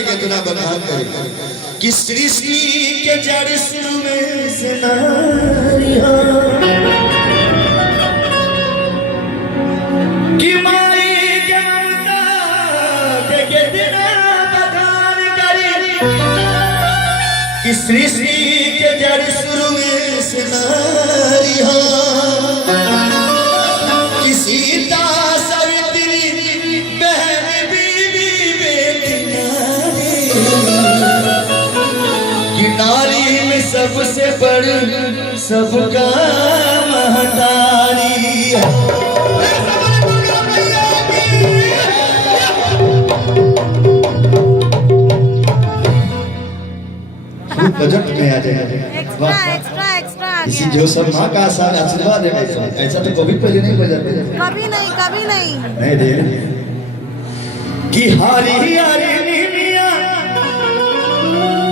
के कितना बखान करे कि सृष्टि के जड़ शुरू में से नारिया कि माई के ममता के बिना बखान करे कि सृष्टि के जड़ शुरू में से नारिया कि सीता सबसे बड़ी सबका महतारी बजट में आ जाए इसी जो सब माँ का आशीर्वाद है ऐसा तो कभी पहले नहीं बजाते कभी नहीं नहीं दे कि हारी हारी नीमिया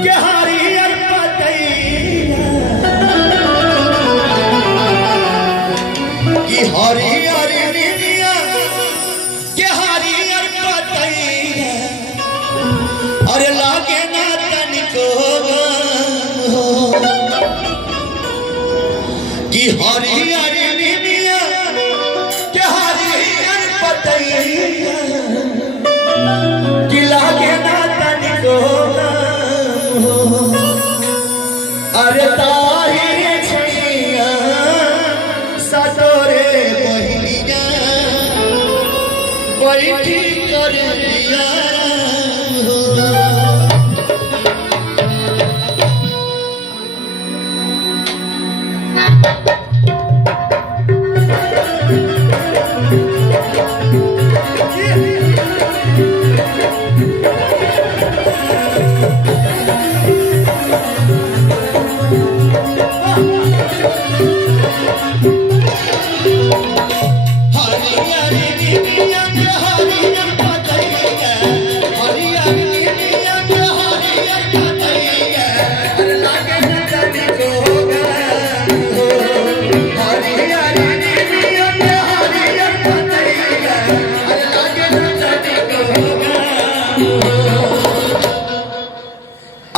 के हारी कि हरी हरी नीलिया के हरियर पतैया अरे लागे ना तनिको कि हरी हरी नीलिया के हरियर पतैया कि लागे ना तनिको अरे ताही बैठी कर दिया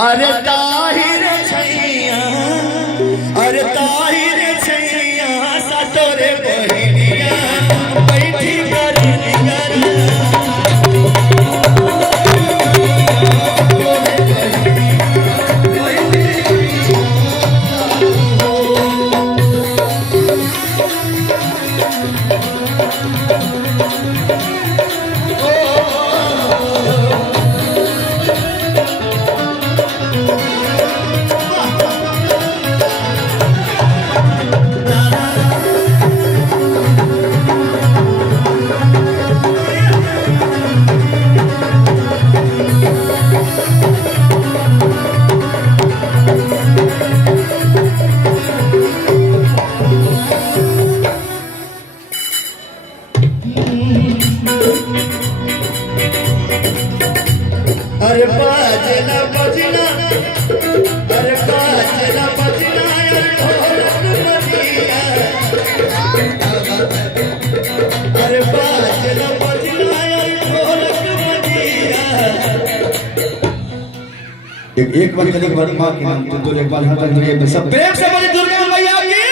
अरे ताहिर छैया अरे ताहिर छैया सतोरे बहिनिया बैठी करनिया अरे बाजना बजना अरे बाजना बजना अरे बाजना बजना एक बार खाली बार मां के नाम तो एक बार हाथ जोड़िए सब प्रेम से बोले दुर्गा मैया की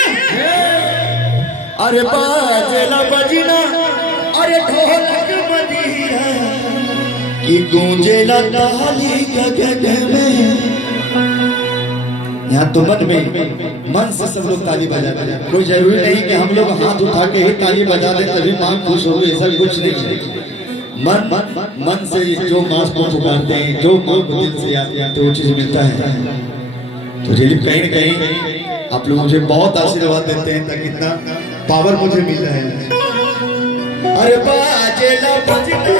अरे बाजना बजना अरे ढोलक बजिया कि गूंजे ताली गगन में यहाँ तो मन से सब लोग ताली बजाते हैं। कोई जरूरी नहीं कि हम लोग हाथ उठा के ही ताली बजा दें तभी मां खुश हो, ऐसा कुछ नहीं है। मन से जो मां को पुकारते हैं, जो मां को दिल से याद करते हैं, वो चीज मिलता है। तो रिलीफ कहीं न कहीं आप लोग मुझे बहुत आशीर्वाद देते हैं, ताकि इतना पावर मुझे मिल रहा है। अरे बाजेला बजना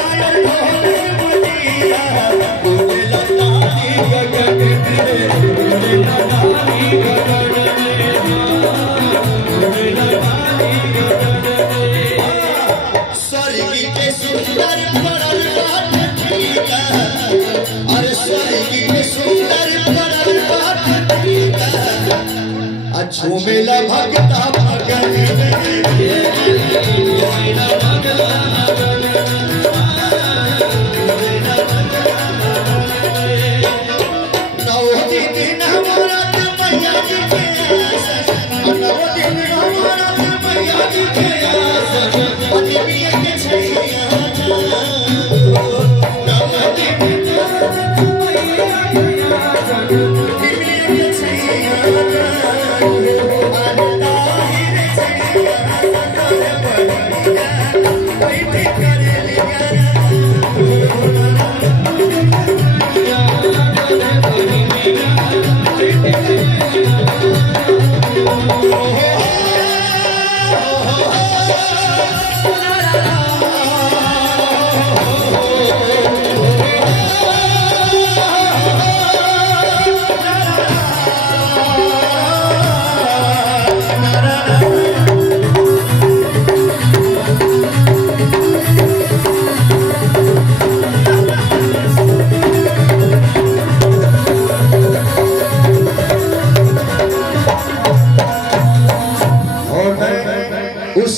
स्वर्गी के सुंदर पड़ल बात ठीका, अरे स्वर्गी के सुंदर पड़ल बात ठीका, झूमेला भगता भगन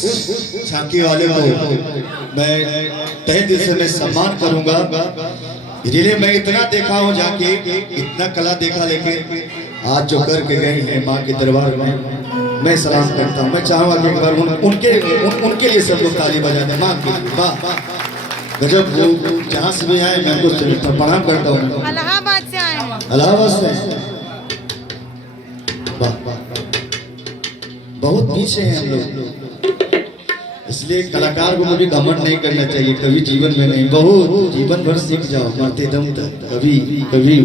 उस झांकी वाले को मैं तहे दिल से मैं सम्मान करूंगा। रिले मैं इतना देखा हूँ जाके, इतना कला देखा, लेकिन आज जो करके गई है माँ के दरबार में, मैं सलाम करता हूँ। मैं चाहूँगा कि एक बार उनके लिए सब लोग ताली बजा दें। माँ की वाह गजब, लोग जहाँ से भी आए मैं उनको प्रणाम करता हूँ। इलाहाबाद से आए हैं। इलाहाबाद से वाह, बहुत पीछे हैं हम लोग, इसलिए कलाकार को कभी घमंड नहीं करना चाहिए, कभी जीवन में नहीं, बहुत जीवन भर सीख जाओ, मरते दम तक कभी कभी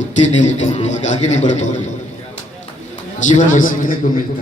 उत्तीर्ण नहीं हो पाओगे, आगे नहीं बढ़ पाओगे, जीवन भर सीखने को मिलता है।